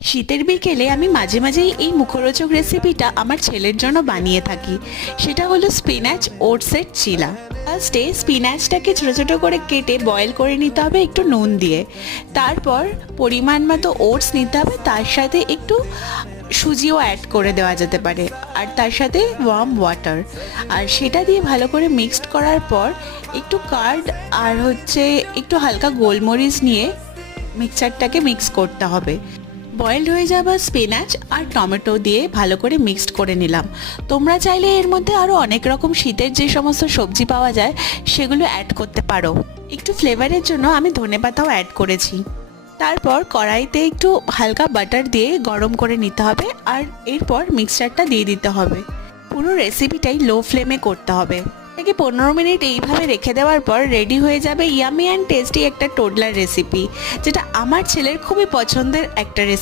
শীতের বিকেলে আমি মাঝে মাঝেই এই মুখরোচক রেসিপিটা আমার ছেলের জন্য বানিয়ে থাকি। সেটা হলো স্পিনাচ ওটসের চিলা। ফার্স্টে স্পিনাচটাকে ছোটো ছোটো করে কেটে বয়েল করে নিতে হবে একটু নুন দিয়ে। তারপর পরিমাণ মতো ওটস নিতে হবে, তার সাথে একটু সুজিও অ্যাড করে দেওয়া যেতে পারে, আর তার সাথে ওয়ার্ম ওয়াটার। আর সেটা দিয়ে ভালো করে মিক্সড করার পর একটু কার্ড আর একটু হালকা গোলমরিচ নিয়ে মিক্সচারটাকে মিক্স করতে হবে। বয়েলড হয়ে যাওয়া স্পিনাচ আর টমেটো দিয়ে ভালো করে মিক্সড করে নিলাম। তোমরা চাইলে এর মধ্যে আরও অনেক রকম শীতের যে সমস্ত সবজি পাওয়া যায় সেগুলো অ্যাড করতে পারো। একটু ফ্লেভারের জন্য আমি ধনেপাতাও অ্যাড করেছি। তারপর কড়াইতে একটু হালকা বাটার দিয়ে গরম করে নিতে হবে, আর এরপর মিক্সচারটা দিয়ে দিতে হবে। পুরো রেসিপিটাই লো ফ্লেমে করতে হবে। এটাকে 15 মিনিট এইভাবে রেখে দেওয়ার পর রেডি হয়ে যাবে ইয়ামি অ্যান্ড টেস্টি একটা টোডলার রেসিপি, যেটা আমার ছেলের খুবই পছন্দের একটা রেসিপি।